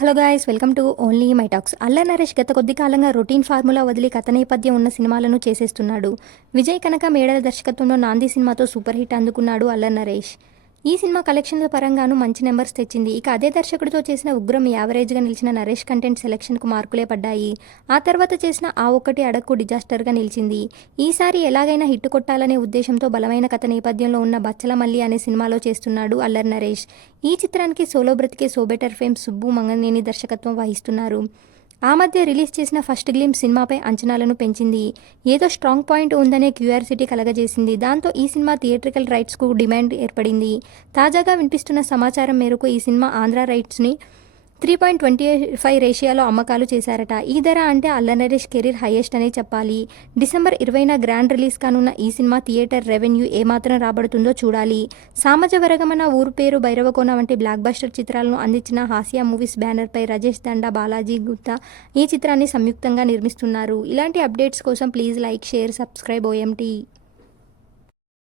Hello guys, welcome to only my talks. Allari Naresh గత కొద్ది కాలంగా రొటీన్ ఫార్ములా వదిలి కథ నేపథ్యం ఉన్న సినిమాలను చేసేస్తున్నాడు. విజయ్ కనక మేడల దర్శకత్వంలో నాంది సినిమాతో సూపర్ హిట్ అందుకున్నాడు అల్లరి నరేష్. ఈ సినిమా కలెక్షన్ల పరంగానూ మంచి నెంబర్స్ తెచ్చింది. ఇక అదే దర్శకుడితో చేసిన ఉగ్రం యావరేజ్గా నిలిచిన నరేష్ కంటెంట్ సెలెక్షన్కు మార్కులే పడ్డాయి. ఆ తర్వాత చేసిన ఆ ఒక్కటి అడక్కు డిజాస్టర్గా నిలిచింది. ఈసారి ఎలాగైనా హిట్ కొట్టాలనే ఉద్దేశంతో బలమైన కథ నేపథ్యంలో ఉన్న బచ్చల మల్లి అనే సినిమాలో చేస్తున్నాడు అల్లరి నరేష్. ఈ చిత్రానికి సోలో బ్రతికే సో బెటర్ ఫేమ్ సుబ్బు మంగనేని దర్శకత్వం వహిస్తున్నారు. ఆ మధ్య రిలీజ్ చేసిన ఫస్ట్ గ్లింప్స్ సినిమాపై అంచనాలను పెంచింది. ఏదో స్ట్రాంగ్ పాయింట్ ఉందనే క్యూరియాసిటీ కలగజేసింది. దాంతో ఈ సినిమా థియేట్రికల్ రైట్స్కు డిమాండ్ ఏర్పడింది. తాజాగా వినిపిస్తున్న సమాచారం మేరకు ఈ సినిమా ఆంధ్ర రైట్స్ని 3.25 రేషియోలో అమ్మకాలు చేశారట. ఈ ధర అంటే అల్లరి నరేష్ కెరీర్ హైయెస్ట్ అనే చెప్పాలి. డిసెంబర్ 20న గ్రాండ్ రిలీజ్ కానున్న ఈ సినిమా థియేటర్ రెవెన్యూ ఏమాత్రం రాబడుతుందో చూడాలి. సామజ వరగమన, ఊరు పేరు, భైరవకోన వంటి బ్లాక్ బస్టర్ చిత్రాలను అందించిన హాస్య మూవీస్ బ్యానర్పై రాజేష్ దండా, బాలాజీ గుప్తా ఈ చిత్రాన్ని సంయుక్తంగా నిర్మిస్తున్నారు. ఇలాంటి అప్డేట్స్ కోసం please like, share, subscribe OMT.